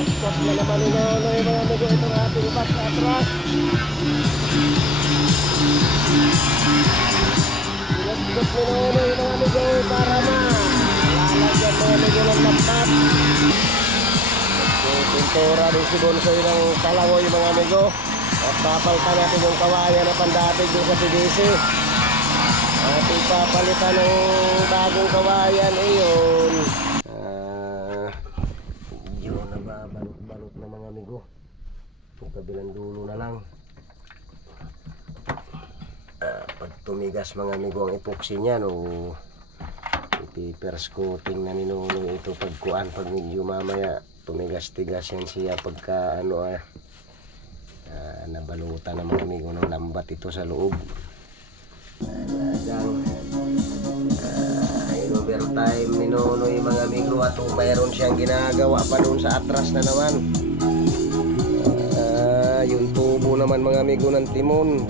Pinastos na naman ni Nonoy mga amigo itong ating bus atras. Pinastos ni Nonoy mga amigo para lalagyan mga amigo ng lambat. Pintura din si Bonsoy ng Palawoy mga amigo. At papalitan natin yung kawayan na pandatig doon sa PVC. At ipapalitan ng bagong kawayan yun. Medyo nababalot-balot na mga amigo. Yung kabilang dulo na lang. Pag tumigas mga amigo ang epoxy niyan o ipipers coating na ninuno ito pagkuan pag medyo mamaya tumigas-tigas yan siya pagka nabalutan ng mga amigo ng lambat ito sa loob. In overtime minunoy mga amigo at mayroon siyang ginagawa pa doon sa atras na naman. Yung tubo naman mga amigo ng timon.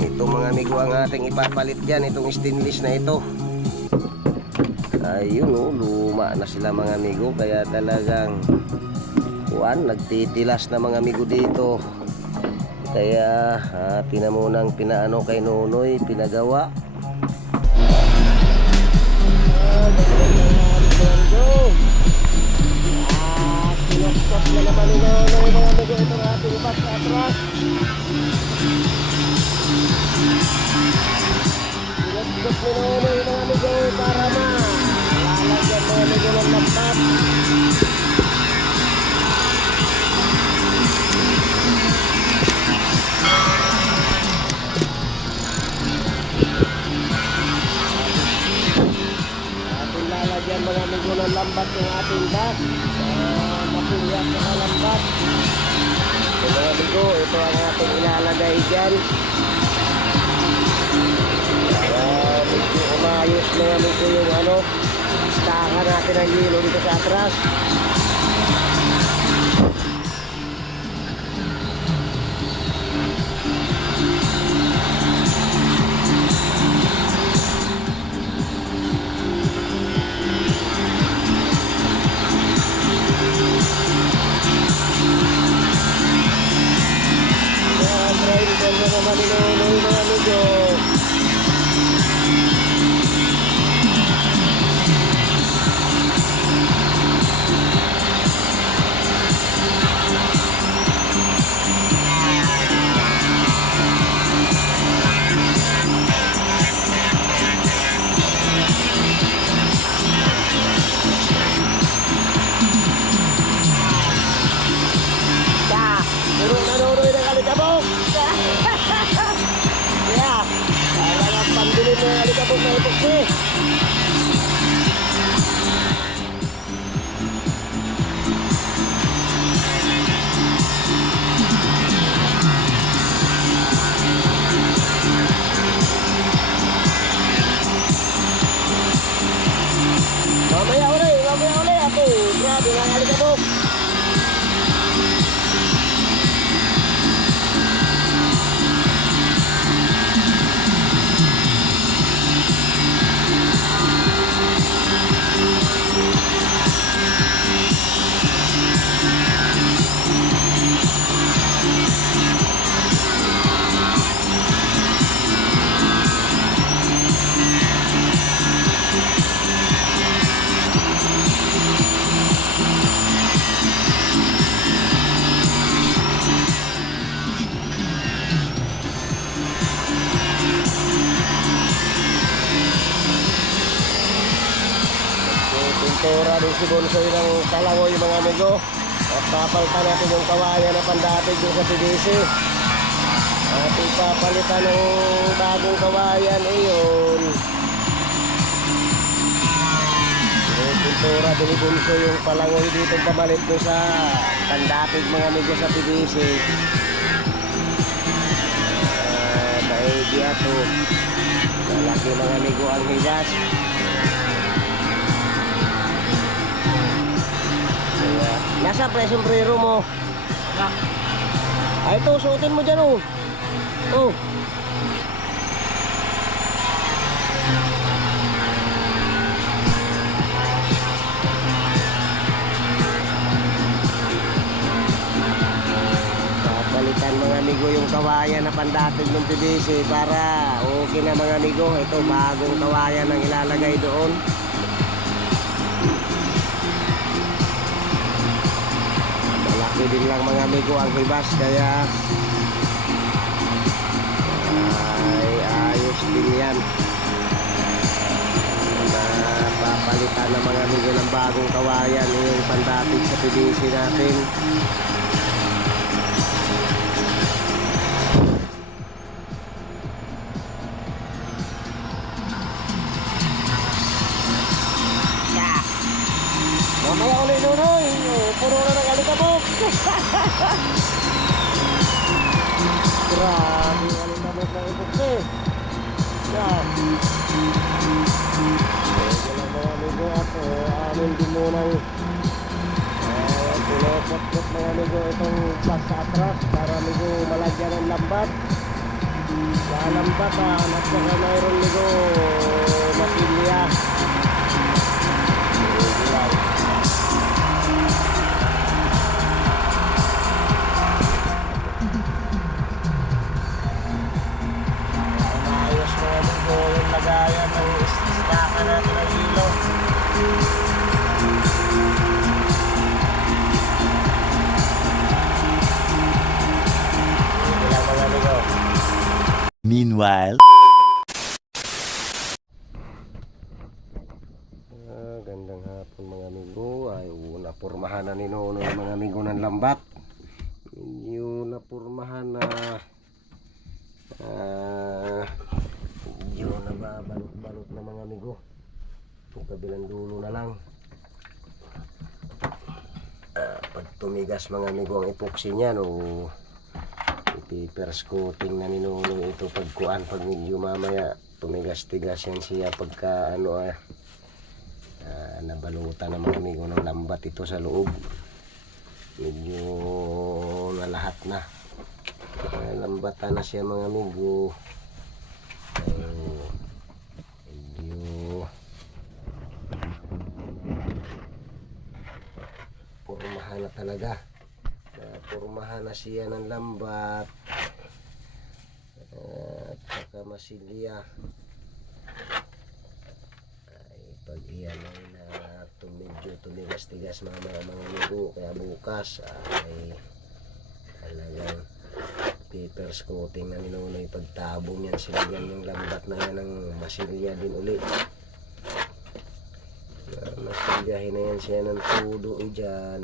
Ito mga amigo ang ating ipapalit dyan, itong stainless na ito. Ayun luma na sila mga amigo, kaya talagang nagtitilas na mga amigo dito. Kaya tinamunang pinaano kay Nonoy, pinagawa. Pinastos na naman ni Nonoy mga amigo itong ating bus atras. Pinastos ni Nonoy mga amigo para lalagyan mga amigo ng lambat. Lalagyan mga amigo ng lambat yung ating bus. Mapuyak na lambat. So mga amigo, ito ang ating ilalagay dyan. Medyo umayos mga amigo yung listahan natin ng hilo dito sa atras. Mamaya ulit ako. Grabe nga alikabok. Pintura din si Bonsoy ng Palawoy mga amigo. At papalitan natin yung kawayan na pandatig doon sa PVC. At ipapalitan ng bagong kawayan yun. Pintura din ni Bonsoy yung Palawoy dito pamalit doon sa pandatig mga amigo sa PVC. Maigi ato. Malaki mga amigo ang higas. Nasa pre sombrero mo. Ay ito, suotin mo dyan oh. amigo yung kawayan na pandating ng PVC para okay na mga amigo. Ito bagong kawayan ang ilalagay doon. Malaki din lang mga amigo ang hibas kaya ay ayos din yan. Papalitan ng mga amigo ng bagong kawayan yung pandating sa PVC natin. Mamaya ulit Nunoy, puro na ng alikabok. Grabe yung alikabok ng epoxy. Yan. Ito lang mga amigo at amin din munang pinopot-pot mga amigo itong bus sa atras para amigo malagyan ng lambat. Sa lambatan at saka mayroon amigo masilya. Lagayan ng istaka natin ng hilo. Ilang mga amigo. Meanwhile, Gandang hapon mga amigo. Ay napurmahan na ni Nono yung mga amigo ng lambat. Yung napurmahan na medyo nababalot-balot na mga amigo. Yung kabilang dulo na lang. Pag tumigas mga amigo ang epoxy niya, no, ipipers coating na ni Nono ito pagkuan. Pag medyo mamaya tumigas-tigas yan siya pagka nabalutan ng mga amigo ng lambat ito sa loob. Medyo nalahat na. Lambatan na siya mga amigo. Medyo purmahan na talaga. Purmahan na siya ng lambat at saka masilya. Ay pag iyan ay medyo tumigas-tigas mga amigo, kaya bukas ay talagang papers coating na ni Nonoy. Pagtabong yan silagyan yung lambat na yan ng masilya din ulit. Masilyahin na yan siya ng tudo dyan.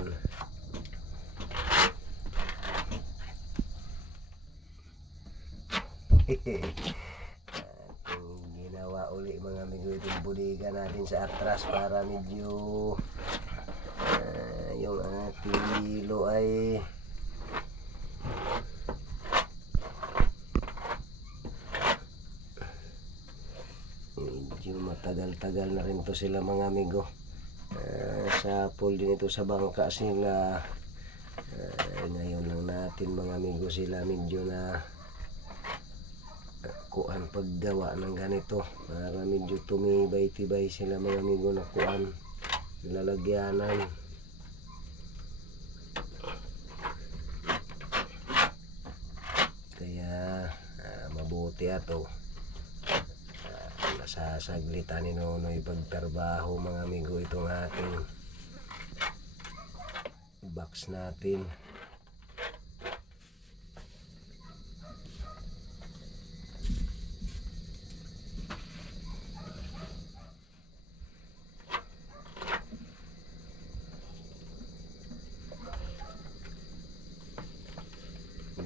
Ginawa uli mga amigo itong buliga natin sa atras para medyo yung ating hilo ay medyo matagal-tagal na rin to sila mga amigo. Sa pool din ito sa bangka sila. Ngayon lang natin mga amigo sila medyo na kuan paggawa ng ganito para medyo tumibay-tibay sila mga amigo na kuan lalagyanan. Kaya mabuti ato nasasaglitan ni Nonoy pagtrabaho mga amigo itong ating box natin.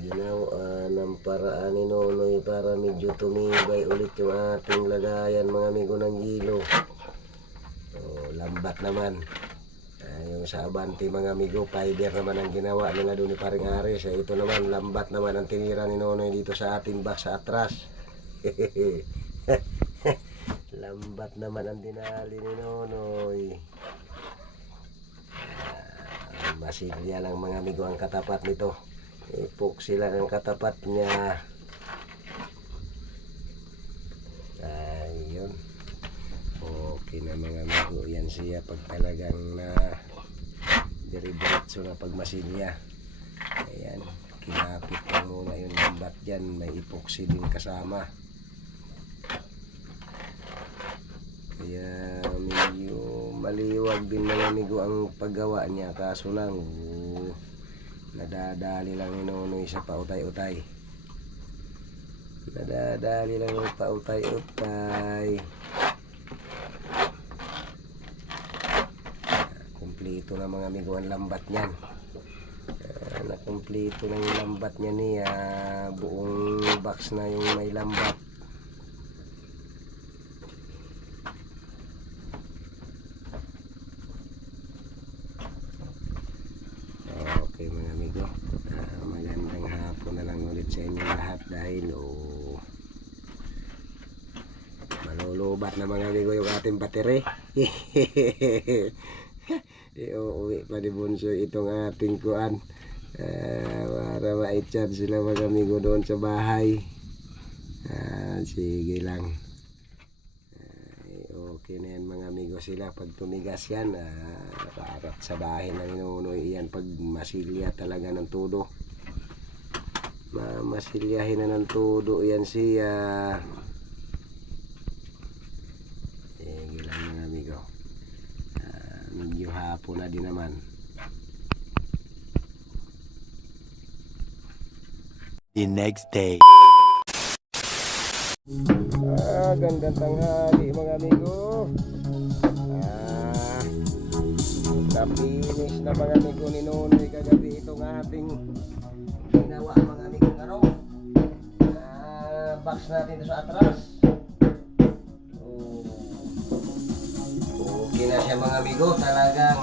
Ginawa ng paraan ni Nonoy para medyo tumibay ulit yung ating lagayan mga amigo ng hilo. Lambat naman. Yung sa Abante mga amigo, fiber naman ang ginawa nila doon ni Paring Aris. Ito naman, lambat naman ang tinira ni Nonoy dito sa ating box sa atras. Lambat naman ang dinali ni Nonoy. Masilya lang mga amigo ang katapat nito. Epoxy lang ang katapat niya. Ayun. Okay na mga amigo. Yan siya pag talagang na dire-diretso na pagmasilya. Ayan. kinapit ko muna yung lambat dyan, may epoxy din kasama, kaya medyo maliwag din mga amigo ang paggawa niya, kaso lang nadadali lang ni Nonoy sa pautay-utay, nadadali lang yung pautay-utay. Kumpleto na mga amigo ang lambat niyan. Nakumpleto na yung lambat niya niya, buong box na yung may lambat. Okay mga amigo, magandang hapon na lang ulit sa inyo lahat dahil malulubat na mga amigo yung ating battery. Uuwi pa ni Bunso itong ating kuan, para ma-charge sila mga amigo doon sa bahay. Sige lang, okay na yan mga amigo sila pag tumigas yan, para sa bahay ng Nonoy yan pag masilya talaga ng todo, masilyahin na ng todo yan siya. Sige lang mga amigo, medyo hapon na din naman. The next day. Gandang tanghali mga amigo. Napinis na mga amigo ni Nonoy kagabi itong ating ginawa mga amigo ngaro. Box natin sa atras. Okay na siya mga amigo, talagang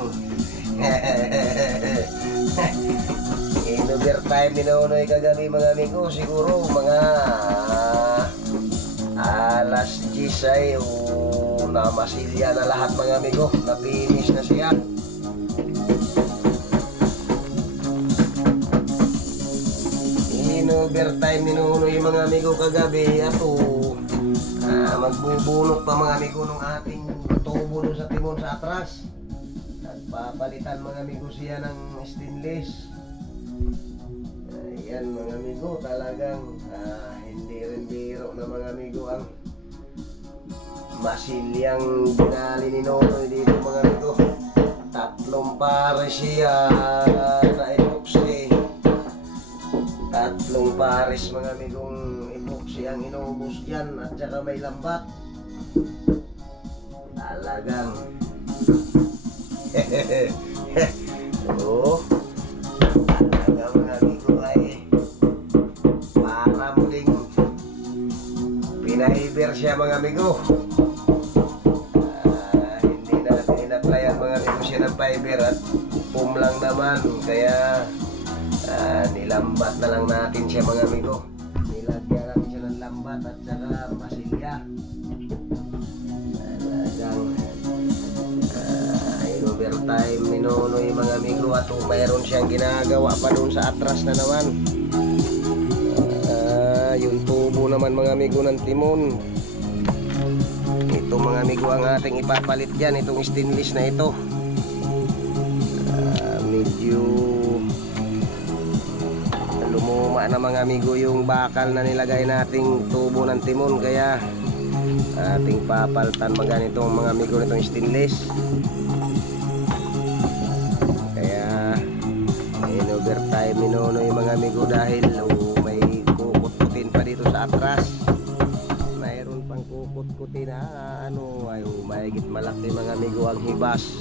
in overtime ni Nonoy kagabi mga amigo, siguro mga alas 10 ay namasilya na lahat mga amigo, na-finish na siya. In overtime ni Nonoy mga amigo kagabi, ato magbubunot pa mga amigo ng ating tubo doon sa timon sa atras. Nagpapalitan mga amigo siya ng stainless. Ayan mga amigo, talagang hindi rin biro na mga amigo ang masilyang binali ni Nonoy dito mga amigo. 3 pares siya na epoxy, 3 pares mga amigong epoxy ang inubos dyan, at saka may lambat. Talagang oo, talagang mga amigo ay parang ding pinaiber siya mga amigo. Hindi natin inaplayan mga amigo siya ng fiber at foam lang naman, kaya nilambat na lang natin siya mga amigo. Nilagyan lang siya ng lambat at saka masilya. Talagang overtime ni Nonoy mga amigo, at mayroon siyang ginagawa pa doon sa atras na naman. Yung tubo naman mga amigo ng timon, ito mga amigo ang ating ipapalit dyan, itong stainless na ito. Medyo lumuma na mga amigo yung bakal na nilagay nating tubo ng timon, kaya ating papalitan mga ganitong mga amigo nitong stainless. Kaya in overtime ni Nonoy mga amigo dahil may kukut-kutin pa dito sa atras. Mayroon pang kukut-kutin na ay mahigit malaki mga amigo ang hibas.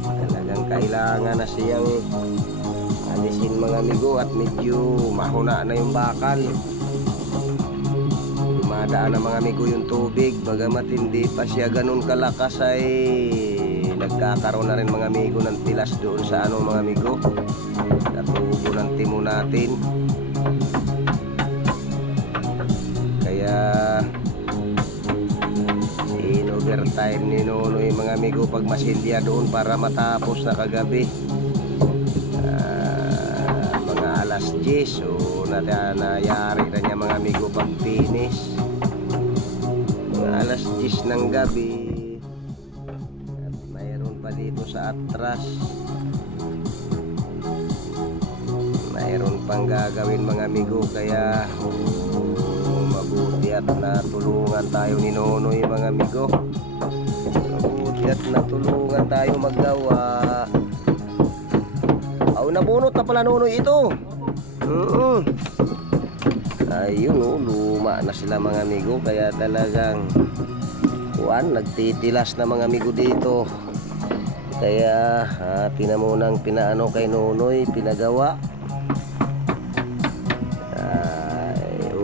Talagang kailangan na siyang alisin mga amigo, at medyo mahuna na yung bakal. Dumadaan na mga amigo yung tubig, bagamat hindi pa siya ganun kalakas ay nagkakaroon na rin mga amigo ng tilas doon sa mga amigo, sa tubo ng timo natin. Kaya in overtime ni Nonoy mga amigo pag masilya doon para matapos na kagabi. Mga alas 10 so nayari na niya mga amigo pag finish. Mga alas 10 ng gabi. At mayroon pa dito sa atras. mayroon pang gagawin mga amigo, kaya mabuti at natulungan tayo ni Nonoy mga amigo. Mabuti at natulungan tayo maggawa. Nabunot na pala Nonoy ito. Ayun luma na sila mga amigo, kaya talagang nagtitilas na mga amigo dito. Kaya tinamunang pinaano kay Nonoy, pinagawa.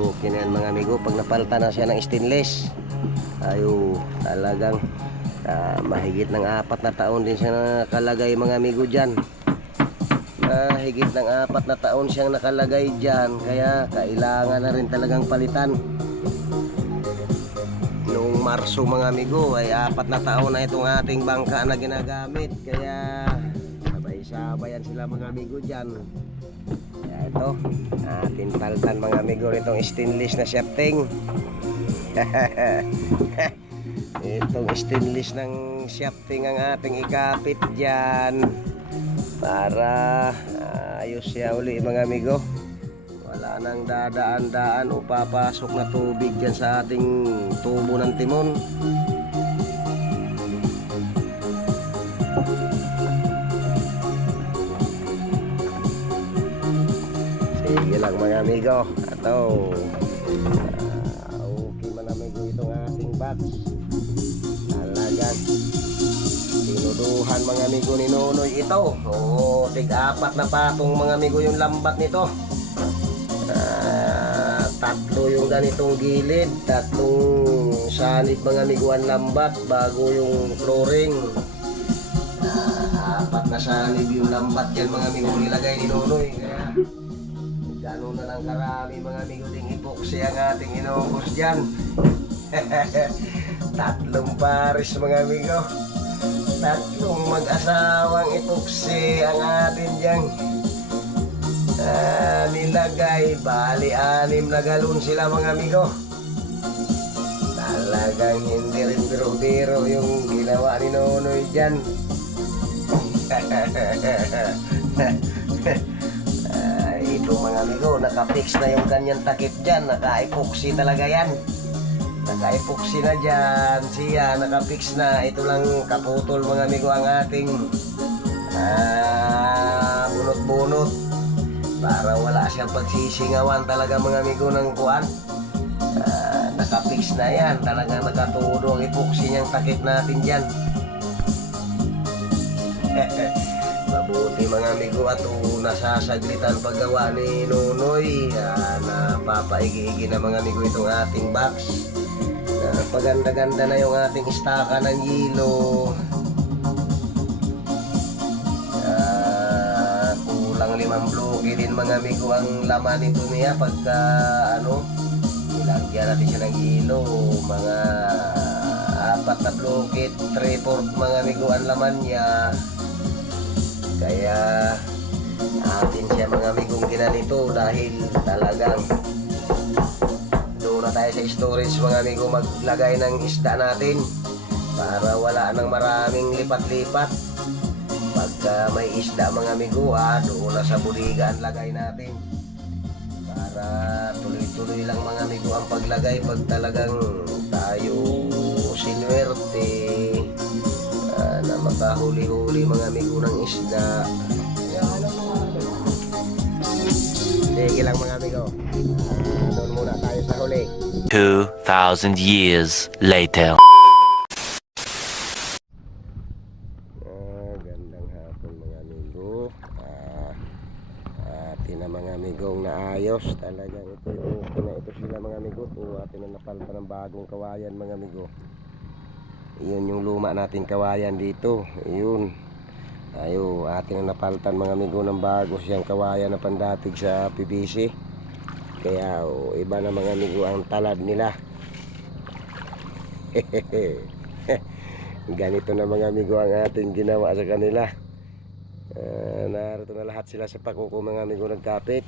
Okay na yan mga amigo, pag napalta na siya ng stainless. Talagang mahigit ng 4 na taon din siya nakalagay mga amigo dyan. Higit ng 4 na taon siyang nakalagay dyan, kaya kailangan na rin talagang palitan. Noong Marso mga amigo ay 4 na taon na itong ating bangka na ginagamit, kaya sabay-sabayan sila mga amigo dyan. Kaya ito, ating paltan mga amigo itong stainless na shafting. Itong stainless ng shafting ang ating ikapit dyan para ayos siya uli mga amigo. Wala nang dadaan-daan o papasok na tubig dyan sa ating tubo ng timon. Sige lang mga amigo. Okay man amigo itong ating box. Talagang tinuduhan mga amigo ni Nonoy ito. Tig-4 na patong mga amigo yung lambat nito. 3 yung ganitong gilid, 3 sanib mga amigo ang lambat bago yung flooring. 4 na sanib yung lambat yan mga amigo nilagay ni Nonoy. Kaya gano'n na lang karami mga amigo ding epoxy ang ating inubos dyan. 3 pares mga amigo, 3 mag-asawang epoxy ang atin dyan nilagay. Bali 6 na galon sila mga amigo. Talagang hindi rin biro-biro yung ginawa ni Nonoy dyan. Ito mga amigo, nakapix na yung kanyang takip dyan. Naka-epoxy talaga yan. Naka-epoxy na dyan siya, nakapix na. Ito lang kaputol mga amigo ang ating bunot-bunot para wala siyang pagsisingawan talaga mga amigo ng kuwan. Nakapix na yan, talagang nakatudo ang epoxy niyang takip natin dyan. Mabuti mga amigo at nasasaglitan paggawa ni Nonoy. Napapaigi-igi na mga amigo itong ating box. Paganda-ganda na yung ating istaka ng yelo. Kulang 5 bloke din mga amigo ang laman nito niya pagka nilagyan natin siya ng yelo. Mga 4 na bloke, 3/4 mga amigo ang laman niya. Kaya atin siya mga amigong ginanito dahil talagang doon na tayo sa storage mga amigo maglagay ng isda natin para wala nang maraming lipat-lipat. Pagka may isda mga amigo, doon na sa buliga ang lagay natin para tuloy-tuloy lang mga amigo ang paglagay pag talagang tayo sinuwerte na makahuli-huli mga amigo ng isda. Sige lang mga amigo, doon muna tayo sa huli. 2,000 years later. Gandang hapon mga amigo. Atin na mga amigong naayos. Talagang ito okay na ito sila mga amigo. Atin na napalta ng bagong kawayan mga amigo. Iyon yung luma nating kawayan dito. Iyon. Atin na napaltan mga amigo ng bago siyang kawayan na pandatig sa PVC. Kaya iba na mga amigo ang talad nila. Ganito na mga amigo ang ating ginawa sa kanila. Narito na lahat sila sa pakuko mga amigo nagkapit.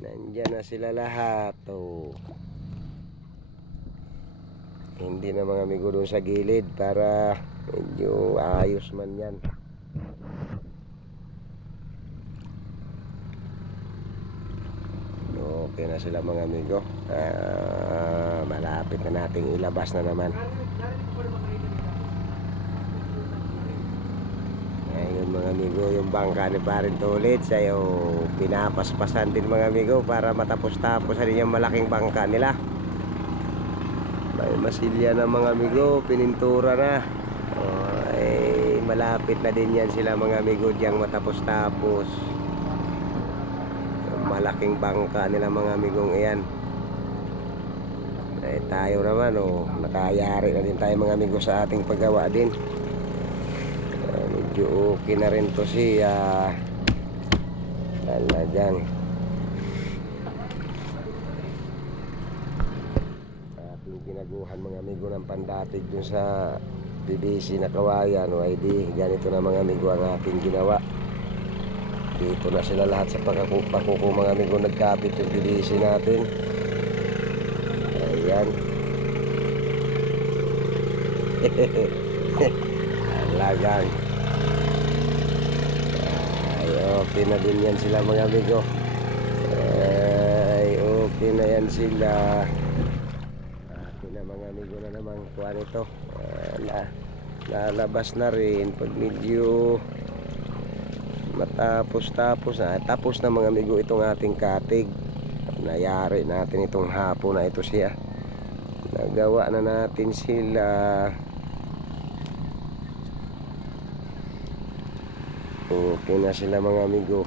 Nandyan na sila lahat. Hindi na mga amigo doon sa gilid para medyo ayos man yan. Okay na sila mga amigo. Malapit na nating ilabas na naman. Ayun mga amigo, yung bangka ni Parin Tulit sa'yo pinapaspasan din mga amigo para matapos-tapos rin yung malaking bangka nila. May masilya na mga amigo, pinintura na. Malapit na din yan sila mga amigo diyang matapos-tapos. Yung malaking bangka nila mga amigong iyan. Tayo naman nakayari na din tayo mga amigo sa ating paggawa din. Medyo okay na rin to siya. Talagang ating ginaguhan mga amigo ng pandatig dun sa PVC na kawayan. ID ganito na mga amigo ang ating ginawa. Dito na sila lahat sa pakuko mga amigo, nagkapit yung PVC natin. Ayan. Talagang okay na din yan sila mga amigo. Okay na yan sila. Okay na mga amigo na naman kuha nito. Lalabas na rin pag medyo matapos-tapos na. Tapos na mga amigo itong ating katig. Nayari natin itong hapon na ito siya. Nagawa na natin sila. Okay na sila mga amigo.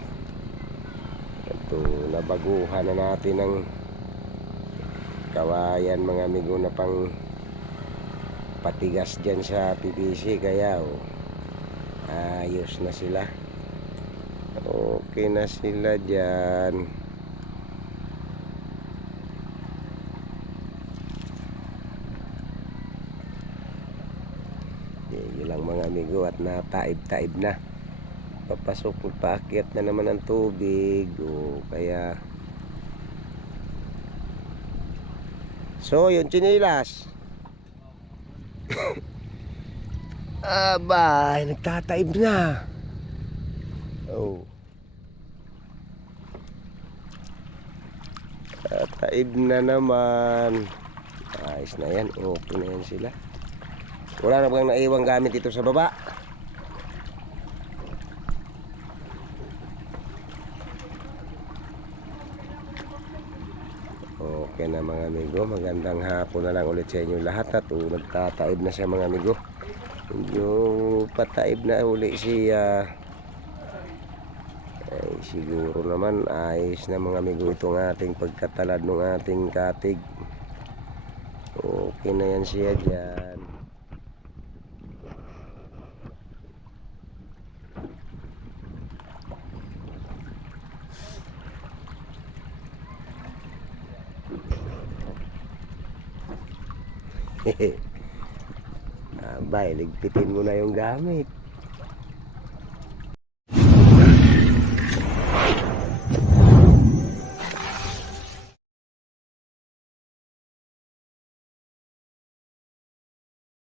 Ito, nabaguhan na natin ng kawayan mga amigo na pang patigas dyan sa PVC. Kaya ayos na sila. Okay na sila dyan. Yun lang mga amigo, at nataib-taib na. Papasok, paakyat na naman ang tubig. Kaya so yung chinilas abay, nagtataib na. Tataib na naman. Ayos na yan, okay na yan sila. Wala na bang naiwang gamit dito sa baba? Okay na mga amigo, magandang hapon na lang ulit sa inyo lahat. At nagtataib na siya mga amigo. Medyo pataib na uli siya. Siguro naman ayos na mga amigo itong ating pagkatalad ng ating katig. Okay na yan siya dyan. Abay, ligpitin mo na yung gamit.